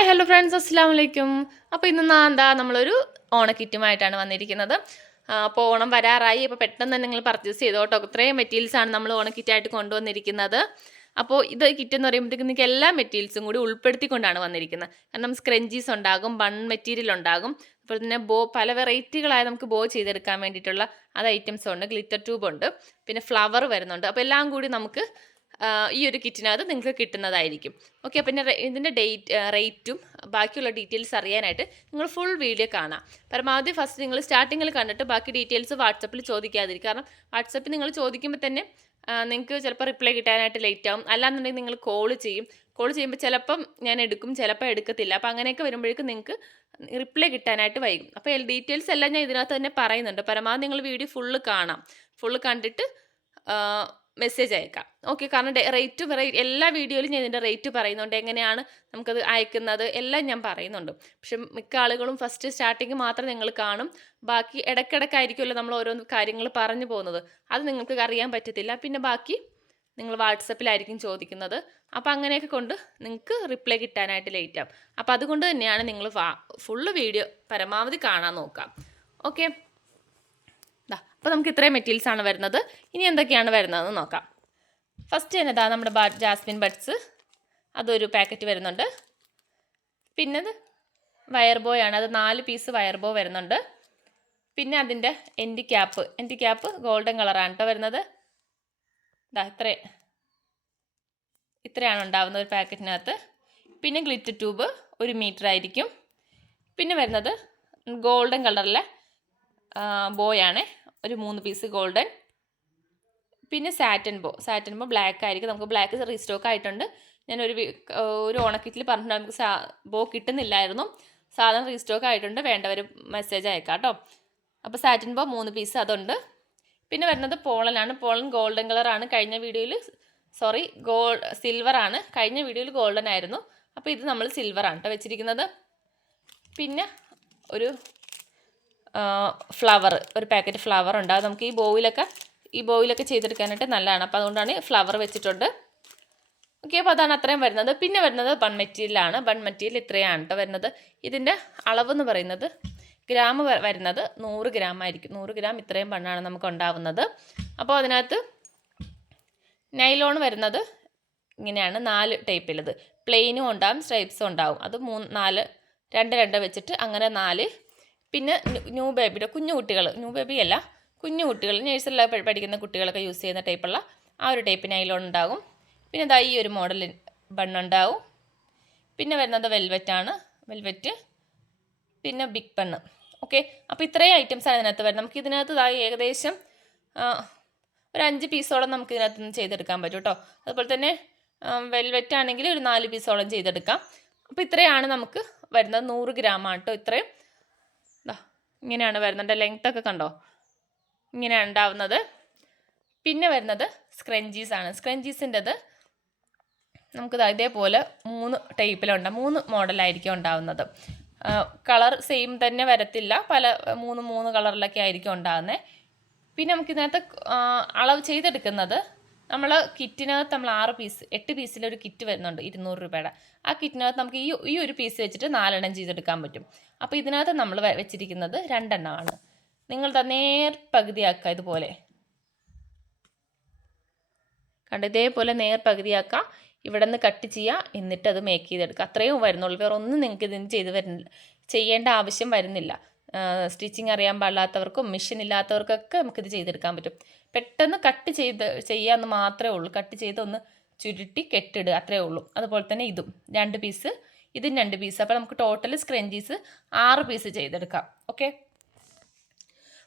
Hi hello friends അസ്സാം വലൈക്കും അപ്പോൾ ഇന്ന് നാ എന്താ നമ്മളൊരു ഓണക്കിറ്റുമായിട്ടാണ് വന്നിരിക്കുന്നത്. അപ്പോൾ ഓണം വരാറായി. അപ്പോൾ പെട്ടെന്ന് തന്നെ നിങ്ങൾ പർച്ചേസ് ചെയ്തോട്ടോ. ഇത്രയും മെറ്റീരിയൽസ് ആണ് നമ്മൾ ഓണക്കിറ്റായിട്ട് കൊണ്ടുവന്നിരിക്കുന്നത്. അപ്പോൾ ഇത് കിറ്റ് എന്ന് പറയുമ്പോഴത്തേക്ക് നിങ്ങൾക്ക് എല്ലാ മെറ്റീരിയൽസും കൂടി ഉൾപ്പെടുത്തിക്കൊണ്ടാണ് വന്നിരിക്കുന്നത്. കാരണം സ്ക്രഞ്ചീസ് ഉണ്ടാകും ബൺ മെറ്റീരിയൽ ഉണ്ടാകും. അതുപോലെ തന്നെ ബോ പല വെറൈറ്റികളായ നമുക്ക് ബോ ചെയ്തെടുക്കാൻ വേണ്ടിയിട്ടുള്ള അത് ഐറ്റംസ് ഉണ്ട്. ഗ്ലിറ്റർ ട്യൂബ് ഉണ്ട്. പിന്നെ ഫ്ലവർ വരുന്നുണ്ട്. അപ്പോൾ എല്ലാം കൂടി നമുക്ക് ഈ ഒരു കിറ്റിനകത്ത് നിങ്ങൾക്ക് കിട്ടുന്നതായിരിക്കും. ഓക്കെ പിന്നെ ഇതിന്റെ ഡേറ്റ് റേറ്റും ബാക്കിയുള്ള ഡീറ്റെയിൽസ് അറിയാനായിട്ട് നിങ്ങൾ ഫുൾ വീഡിയോ കാണാം. പരമാവധി ഫസ്റ്റ് നിങ്ങൾ സ്റ്റാർട്ടിങ്ങിൽ കണ്ടിട്ട് ബാക്കി ഡീറ്റെയിൽസ് വാട്സപ്പിൽ ചോദിക്കാതിരിക്കും കാരണം വാട്സപ്പിൽ നിങ്ങൾ ചോദിക്കുമ്പോൾ തന്നെ നിങ്ങൾക്ക് ചിലപ്പോൾ റിപ്ലൈ കിട്ടാനായിട്ട് ലേറ്റ് ആവും. അല്ലാന്നുണ്ടെങ്കിൽ നിങ്ങൾ കോൾ ചെയ്യും. കോൾ ചെയ്യുമ്പോൾ ചിലപ്പം ഞാൻ എടുക്കും ചിലപ്പോൾ എടുക്കത്തില്ല. അപ്പോൾ അങ്ങനെയൊക്കെ വരുമ്പോഴേക്കും നിങ്ങൾക്ക് റിപ്ലൈ കിട്ടാനായിട്ട് വൈകും. അപ്പോൾ ഡീറ്റെയിൽസ് എല്ലാം ഞാൻ ഇതിനകത്ത് തന്നെ പറയുന്നുണ്ട്. പരമാവധി നിങ്ങൾ വീഡിയോ ഫുള്ള് കാണാം. ഫുള്ള് കണ്ടിട്ട് മെസ്സേജ് അയക്കാം. ഓക്കെ കാരണം റേറ്റ് എല്ലാ വീഡിയോയിലും ഞാൻ ഇതിന്റെ റേറ്റ് പറയുന്നുണ്ട്. എങ്ങനെയാണ് നമുക്കത് അയക്കുന്നത്? എല്ലാം ഞാൻ പറയുന്നുണ്ട്. പക്ഷെ മിക്ക ആളുകളും ഫസ്റ്റ് സ്റ്റാർട്ടിങ് മാത്രം നിങ്ങൾ കാണും. ബാക്കി ഇടയ്ക്കിടയ്ക്കായിരിക്കുമല്ലോ നമ്മൾ ഓരോ കാര്യങ്ങൾ പറഞ്ഞു പോകുന്നത്. അത് നിങ്ങൾക്ക് അറിയാൻ പറ്റത്തില്ല. പിന്നെ ബാക്കി നിങ്ങൾ വാട്സപ്പിലായിരിക്കും ചോദിക്കുന്നത്. അപ്പോൾ അങ്ങനെയൊക്കെ കൊണ്ട് നിങ്ങൾക്ക് റിപ്ലൈ കിട്ടാനായിട്ട് ലേറ്റ് ആവും. അപ്പോൾ അതുകൊണ്ട് തന്നെയാണ് നിങ്ങൾ ഫുള്ള് വീഡിയോ പരമാവധി കാണാൻ നോക്കാം ഓക്കെ അപ്പോൾ നമുക്ക് ഇത്രയും മെറ്റീരിയൽസ് ആണ് വരുന്നത്. ഇനി എന്തൊക്കെയാണ് വരുന്നതെന്ന് നോക്കാം. ഫസ്റ്റ് തന്നെ ഇതാ നമ്മുടെ ജാസ്മിൻ ബഡ്സ് അതൊരു പാക്കറ്റ് വരുന്നുണ്ട്. പിന്നത് വയർ ബോയ് ആണ്. അത് നാല് പീസ് വയർ ബോ വരുന്നുണ്ട്. പിന്നെ അതിന്റെ end cap end cap golden കളറാണ് കേട്ടോ വരുന്നത്. ഇതാ ഇത്രേ ഇത്രയാണ് ഉണ്ടാവുന്ന ഒരു പാക്കറ്റിനകത്ത് പിന്നെ ഗ്ലിറ്റർ ട്യൂബ് ഒരു മീറ്റർ ആയിരിക്കും. പിന്നെ വരുന്നത് ഗോൾഡൻ കളറിലെ ബോയാണ് ഒരു മൂന്ന് പീസ് ഗോൾഡൻ പിന്നെ satin bow satin bow black ആയിരിക്കും. നമുക്ക് ബ്ലാക്ക് റീസ്റ്റോക്ക് ആയിട്ടുണ്ട്. ഞാൻ ഒരു ഒരു ഓണക്കിറ്റിൽ പറഞ്ഞിട്ടുണ്ട്. നമുക്ക് ബോ കിട്ടുന്നില്ലായിരുന്നു. സാധനം റീസ്റ്റോക്ക് ആയിട്ടുണ്ട്. വേണ്ടവർ മെസ്സേജ് അയക്കാം കേട്ടോ. അപ്പോൾ സാറ്റിൻ ബോ മൂന്ന് പീസ് അതുണ്ട്. പിന്നെ വരുന്നത് പോളനാണ് പോളൻ ഗോൾഡൻ കളറാണ് കഴിഞ്ഞ വീഡിയോയിൽ സോറി ഗോൾ സിൽവറാണ് കഴിഞ്ഞ വീഡിയോയിൽ ഗോൾഡൻ ആയിരുന്നു. അപ്പോൾ ഇത് നമ്മൾ സിൽവറാണ് കേട്ടോ വെച്ചിരിക്കുന്നത്. പിന്നെ ഒരു ഫ്ലവർ ഒരു പാക്കറ്റ് ഫ്ലവർ ഉണ്ട്. അത് നമുക്ക് ഈ ബോയിലൊക്കെ ഈ ബോയിലൊക്കെ ചെയ്തെടുക്കാനായിട്ട് നല്ലതാണ്. അപ്പോൾ അതുകൊണ്ടാണ് ഫ്ലവർ വെച്ചിട്ടുണ്ട്. ഓക്കെ അപ്പോൾ അതാണ് അത്രയും വരുന്നത്. പിന്നെ വരുന്നത് ബൺ മെറ്റീരിയലാണ് ബൺ മെറ്റീരിയൽ ഇത്രയാണ് കേട്ടോ വരുന്നത്. ഇതിന്റെ അളവെന്ന് പറയുന്നത് ഗ്രാം വരുന്നത് നൂറ് ഗ്രാം ആയിരിക്കും. നൂറ് ഗ്രാം ഇത്രയും ബണ്ണാണ് നമുക്ക് ഉണ്ടാവുന്നത്. അപ്പോൾ അതിനകത്ത് നൈലോൺ വരുന്നത് ഇങ്ങനെയാണ്. നാല് ടൈപ്പിലത് പ്ലെയിനും ഉണ്ടാവും സ്ട്രൈപ്സും ഉണ്ടാവും. അത് മൂന്ന് നാല് രണ്ട് രണ്ട് വെച്ചിട്ട് അങ്ങനെ നാല് പിന്നെ ന്യൂ- ബേബിയുടെ കുഞ്ഞു കുട്ടികൾ ന്യൂ ബേബി അല്ല കുഞ്ഞു കുട്ടികൾ നേഴ്സറിലൊക്കെ പഠിക്കുന്ന കുട്ടികളൊക്കെ യൂസ് ചെയ്യുന്ന ടൈപ്പുള്ള ആ ഒരു ടൈപ്പ് നൈലോൺ ഉണ്ടാകും. പിന്നെ ഇതാ ഈ ഒരു മോഡൽ ബണ്ണുണ്ടാവും പിന്നെ വരുന്നത് വെൽവെറ്റാണ് വെൽവെറ്റ് പിന്നെ ബിഗ് ബണ്ണ് ഓക്കെ അപ്പോൾ ഇത്രയും ഐറ്റംസ് ആണ് ഇതിനകത്ത് വരുന്നത്. നമുക്ക് ഇതിനകത്ത് ഇതായി ഏകദേശം ഒരു അഞ്ച് പീസോളം നമുക്ക് ഇതിനകത്ത് നിന്ന് ചെയ്തെടുക്കാൻ പറ്റും കേട്ടോ. അതുപോലെ തന്നെ വെൽവെറ്റ് ആണെങ്കിൽ ഒരു നാല് പീസോളം ചെയ്തെടുക്കാം. അപ്പോൾ ഇത്രയാണ് നമുക്ക് വരുന്നത് നൂറ് ഗ്രാം ആട്ടോ ഇത്രയും. ഇങ്ങനെയാണ് വരുന്നത്. ലെങ്ത് ഒക്കെ കണ്ടോ? ഇങ്ങനെയാണ് ഉണ്ടാവുന്നത്. പിന്നെ വരുന്നത് സ്ക്രഞ്ചീസ് ആണ്. സ്ക്രഞ്ചീസിന്റെത് നമുക്ക് ഇതേപോലെ മൂന്ന് ടൈപ്പിലുണ്ട് മൂന്ന് മോഡലായിരിക്കും ഉണ്ടാവുന്നത്. കളർ സെയിം തന്നെ വരത്തില്ല. പല മൂന്ന് മൂന്ന് കളറിലൊക്കെ ആയിരിക്കും ഉണ്ടാകുന്നത് പിന്നെ നമുക്കിതിനകത്ത് അളവ് ചെയ്തെടുക്കുന്നത് നമ്മൾ കിറ്റിനകത്ത് നമ്മൾ ആറ് പീസ് എട്ട് പീസിലൊരു കിറ്റ് വരുന്നുണ്ട് ഇരുന്നൂറ് രൂപയുടെ. ആ കിറ്റിനകത്ത് നമുക്ക് ഈ ഈ ഒരു പീസ് വെച്ചിട്ട് നാലെണ്ണം ചെയ്തെടുക്കാൻ പറ്റും. അപ്പോൾ ഇതിനകത്ത് നമ്മൾ വെച്ചിരിക്കുന്നത് രണ്ടെണ്ണമാണ്. നിങ്ങൾ നേർ പകുതിയാക്കുക ഇതുപോലെ. കണ്ട്? ഇതേപോലെ നേർ പകുതിയാക്കുക. ഇവിടെ നിന്ന് കട്ട് ചെയ്യുക എന്നിട്ട് അത് മേക്ക് ചെയ്തെടുക്കുക. അത്രയും വരുന്നുള്ളൂ. വേറെ ഒന്നും നിങ്ങൾക്ക് ഇതിന് ചെയ്ത് വരുന്നില്ല ചെയ്യേണ്ട ആവശ്യം വരുന്നില്ല. സ്റ്റിച്ചിങ് അറിയാൻ പാടില്ലാത്തവർക്കും മെഷീൻ ഇല്ലാത്തവർക്കൊക്കെ നമുക്കിത് ചെയ്തെടുക്കാൻ പറ്റും. പെട്ടെന്ന് കട്ട് ചെയ്ത് ചെയ്യാമെന്ന് മാത്രമേ ഉള്ളൂ. കട്ട് ചെയ്ത് ഒന്ന് ചുരുട്ടി കെട്ടിടുക അത്രേ ഉള്ളൂ. അതുപോലെ തന്നെ ഇതും രണ്ട് പീസ് ഇതും രണ്ട് പീസ് അപ്പോൾ നമുക്ക് ടോട്ടൽ സ്ക്രഞ്ചീസ് ആറ് പീസ് ചെയ്തെടുക്കാം. ഓക്കെ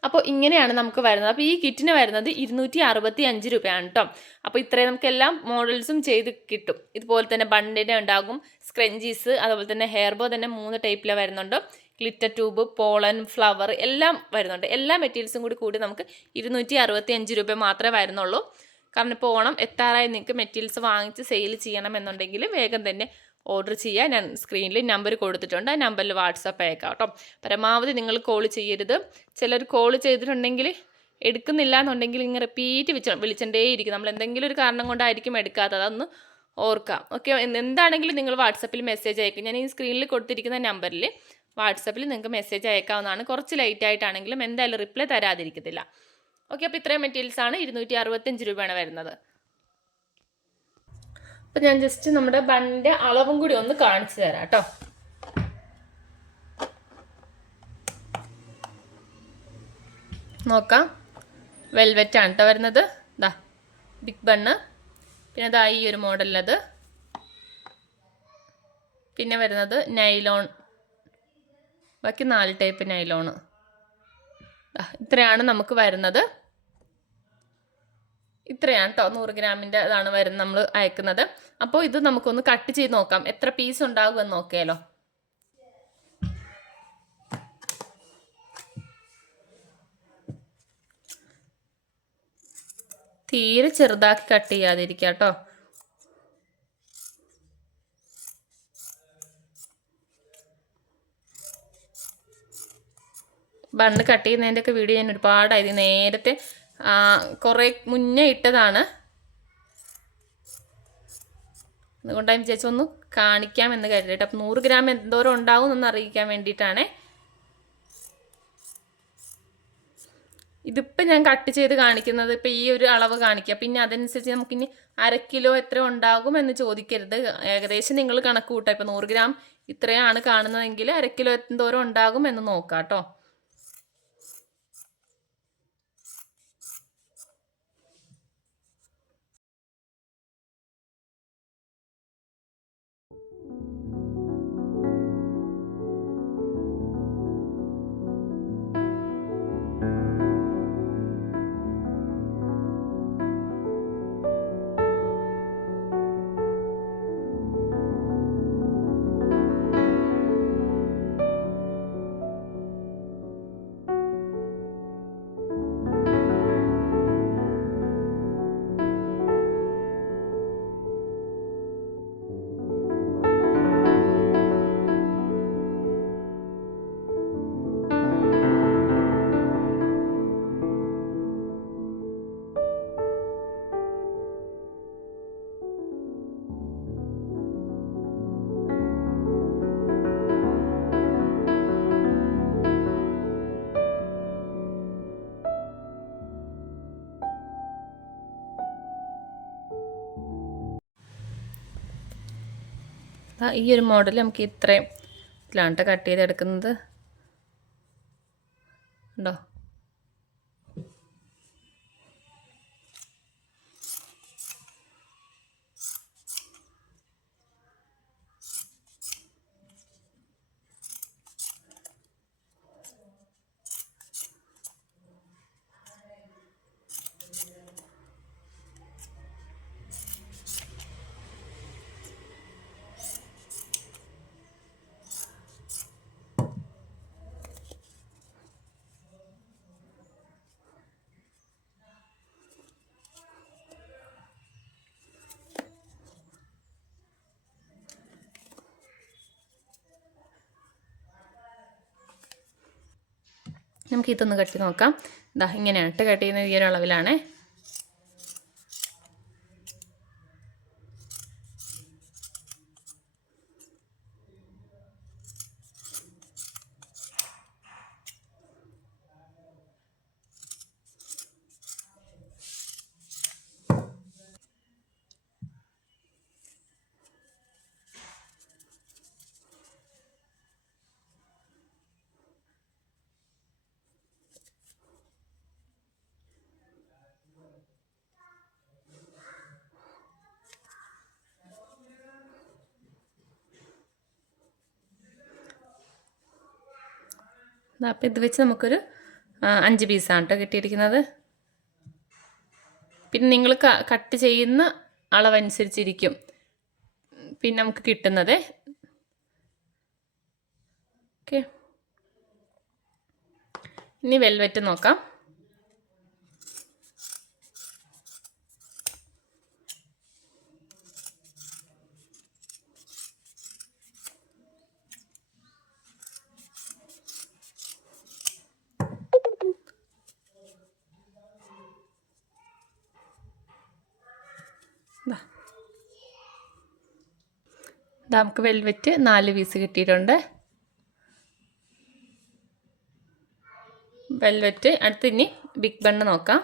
അപ്പോൾ ഇങ്ങനെയാണ് നമുക്ക് വരുന്നത്. അപ്പോൾ ഈ കിറ്റിന് വരുന്നത് ഇരുന്നൂറ്റി അറുപത്തി അഞ്ച് രൂപയാണ് കേട്ടോ അപ്പോൾ ഇത്രയും നമുക്ക് എല്ലാ മോഡൽസും ചെയ്ത് കിട്ടും. ഇതുപോലെ തന്നെ ബണ്ടിന്റെ ഉണ്ടാകും സ്ക്രഞ്ചീസ് അതുപോലെ തന്നെ ഹെയർ ബോ തന്നെ മൂന്ന് ടൈപ്പിൽ വരുന്നുണ്ട്. ഗ്ലിറ്റർ ട്യൂബ് പോളൻ ഫ്ലവർ എല്ലാം വരുന്നുണ്ട്. എല്ലാ മെറ്റീരിയൽസും കൂടി കൂടി നമുക്ക് ഇരുന്നൂറ്റി അറുപത്തി അഞ്ച് രൂപ മാത്രമേ വരുന്നുള്ളൂ. കാരണം ഇപ്പോൾ ഓണം എത്താറായി. നിങ്ങൾക്ക് മെറ്റീരിയൽസ് വാങ്ങിച്ച് സെയിൽ ചെയ്യണമെന്നുണ്ടെങ്കിൽ വേഗം തന്നെ ഓർഡർ ചെയ്യുക ഞാൻ സ്ക്രീനിൽ നമ്പർ കൊടുത്തിട്ടുണ്ട്. ആ നമ്പറിൽ വാട്സപ്പ് അയക്കാം കേട്ടോ. പരമാവധി നിങ്ങൾ കോൾ ചെയ്യരുത്. ചിലർ കോൾ ചെയ്തിട്ടുണ്ടെങ്കിൽ എടുക്കുന്നില്ല എന്നുണ്ടെങ്കിൽ ഇങ്ങനെ റിപ്പീറ്റ് വിളിച്ച വിളിച്ചിട്ടേയിരിക്കും നമ്മൾ എന്തെങ്കിലും ഒരു കാരണം കൊണ്ടായിരിക്കും എടുക്കാത്തത്. അതൊന്ന് ഓർക്കാം. ഓക്കെ എന്താണെങ്കിലും നിങ്ങൾ വാട്സപ്പിൽ മെസ്സേജ് അയക്കും. ഞാൻ ഈ സ്ക്രീനിൽ കൊടുത്തിരിക്കുന്ന നമ്പറിൽ വാട്സപ്പിൽ നിങ്ങൾക്ക് മെസ്സേജ് അയക്കാവുന്നതാണ്. കുറച്ച് ലേറ്റ് ആയിട്ടാണെങ്കിലും എന്തായാലും റിപ്ലൈ തരാതിരിക്കത്തില്ല. ഓക്കെ അപ്പോൾ ഇത്രയും മെറ്റീരിയൽസ് ആണ് ഇരുന്നൂറ്റി അറുപത്തഞ്ച് രൂപയാണ് വരുന്നത്. അപ്പം ഞാൻ ജസ്റ്റ് നമ്മുടെ ബണ്ണിന്റെ അളവും കൂടി ഒന്ന് കാണിച്ചു തരാം കേട്ടോ. നോക്കാം. വെൽവെറ്റ് ആണ് കേട്ടോ വരുന്നത്. ദാ ബിഗ് ബണ്ണ് പിന്നെ ദാ ഈ ഒരു മോഡലിലത് പിന്നെ വരുന്നത് നൈലോൺ ബാക്കി നാല് ടൈപ്പ് നൈലോണ് ഇത്രയാണ് നമുക്ക് വരുന്നത്. ഇത്രയാണ് കേട്ടോ നൂറ് ഗ്രാമിന്റെ അതാണ് വരുന്നത് നമ്മൾ അയക്കുന്നത്. അപ്പോൾ ഇത് നമുക്കൊന്ന് കട്ട് ചെയ്ത് നോക്കാം. എത്ര പീസ് ഉണ്ടാകുമെന്ന് നോക്കിയാലോ. തീരെ ചെറുതാക്കി കട്ട് ചെയ്യാതിരിക്കുക കേട്ടോ ബണ്ണ് കട്ട് ചെയ്യുന്നതിന്റെയൊക്കെ വീഡിയോ ഞാൻ ഒരുപാടായത് നേരത്തെ കുറേ മുന്നേ ഇട്ടതാണ്. അതുകൊണ്ടാണ് വിചാരിച്ചു ഒന്ന് കാണിക്കാമെന്ന് കരുതിയിട്ട് അപ്പം നൂറ് ഗ്രാം എന്തോരം ഉണ്ടാവും എന്ന് അറിയിക്കാൻ വേണ്ടിയിട്ടാണേ. ഇതിപ്പോൾ ഞാൻ കട്ട് ചെയ്ത് കാണിക്കുന്നത് ഇപ്പോൾ ഈ ഒരു അളവ് കാണിക്കുക. പിന്നെ അതനുസരിച്ച് നമുക്കിനി അര കിലോ എത്ര ഉണ്ടാകും എന്ന് ചോദിക്കരുത്. ഏകദേശം നിങ്ങൾ കണക്ക് കൂട്ടാം. ഇപ്പോൾ നൂറ് ഗ്രാം ഇത്രയാണ് കാണുന്നതെങ്കിൽ അര കിലോ എന്തോരം ഉണ്ടാകും എന്ന് നോക്കാം കേട്ടോ. ഈ ഒരു മോഡൽ നമുക്ക് ഇത്രയും ഇതിലാണ് കട്ട് ചെയ്തെടുക്കുന്നത്. ഉണ്ടോ? നമുക്ക് ഇതൊന്ന് കട്ടി നോക്കാം. ഇതാ ഇങ്ങനെയാണ്. ഇട്ട് കട്ട് ചെയ്യുന്ന ഈ ഒരു അളവിലാണേ. അപ്പോൾ ഇത് വെച്ച് നമുക്കൊരു അഞ്ച് പീസാണ് കേട്ടോ കിട്ടിയിരിക്കുന്നത്. പിന്നെ നിങ്ങൾ കട്ട് ചെയ്യുന്ന അളവനുസരിച്ചിരിക്കും. പിന്നെ നമുക്ക് കിട്ടുന്നത്. ഓക്കെ ഇനി വെൽവെറ്റ് നോക്കാം. നമുക്ക് വെൽവെറ്റ് നാല് പീസ് കിട്ടിയിട്ടുണ്ട്. വെൽവെറ്റ് അടുത്ത് ഇനി ബിഗ് ബണ്ണ് നോക്കാം.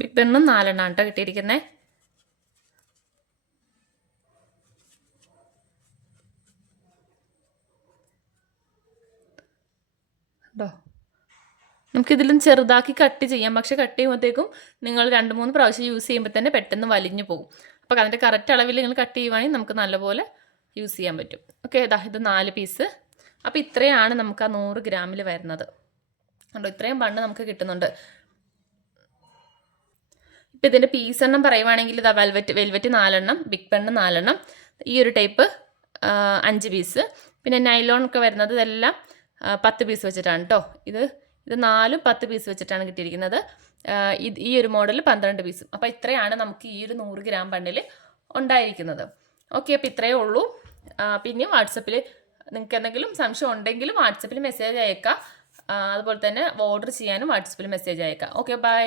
ബിഗ് ബണ്ണും നാലെണ്ണം കേട്ടോ കിട്ടിയിരിക്കുന്നത് കേട്ടോ നമുക്കിതിലും ചെറുതാക്കി കട്ട് ചെയ്യാം. പക്ഷെ കട്ട് ചെയ്യുമ്പോഴത്തേക്കും നിങ്ങൾ രണ്ട് മൂന്ന് പ്രാവശ്യം യൂസ് ചെയ്യുമ്പോൾ തന്നെ പെട്ടെന്ന് വലിഞ്ഞു പോകും. അപ്പോൾ അതിന്റെ കറക്റ്റ് അളവിൽ നിങ്ങൾ കട്ട് ചെയ്യുവാണെങ്കിൽ നമുക്ക് നല്ലപോലെ യൂസ് ചെയ്യാൻ പറ്റും. ഓക്കെ ഇതാ ഇത് നാല് പീസ് അപ്പോൾ ഇത്രയാണ് നമുക്ക് ആ നൂറ് ഗ്രാമിൽ വരുന്നത്. കണ്ടോ ഇത്രയും പണ്ട് നമുക്ക് കിട്ടുന്നുണ്ട്. ഇപ്പം ഇതിന്റെ പീസ് എണ്ണം പറയുവാണെങ്കിൽ ഇതാ വെൽവെറ്റ് വെൽവെറ്റ് നാലെണ്ണം ബിഗ് പെണ്ണ് നാലെണ്ണം ഈ ഒരു ടൈപ്പ് അഞ്ച് പീസ് പിന്നെ നൈലോൺ ഒക്കെ വരുന്നത് ഇതെല്ലാം പത്ത് പീസ് വെച്ചിട്ടാണ് കേട്ടോ ഇത് ഇത് നാലും പത്ത് പീസ് വെച്ചിട്ടാണ് കിട്ടിയിരിക്കുന്നത്. ഇത് ഈ ഒരു മോഡൽ പന്ത്രണ്ട് പീസും അപ്പോൾ ഇത്രയാണ് നമുക്ക് ഈ ഒരു നൂറ് ഗ്രാം ബണ്ണിൽ ഉണ്ടായിരിക്കുന്നത്. ഓക്കെ അപ്പോൾ ഇത്രയേ ഉള്ളൂ. പിന്നെ വാട്സപ്പിൽ നിങ്ങൾക്ക് എന്തെങ്കിലും സംശയം ഉണ്ടെങ്കിലും വാട്സപ്പിൽ മെസ്സേജ് അയക്കാം. അതുപോലെ തന്നെ ഓർഡർ ചെയ്യാനും വാട്സപ്പിൽ മെസ്സേജ് അയക്കാം. Okay bye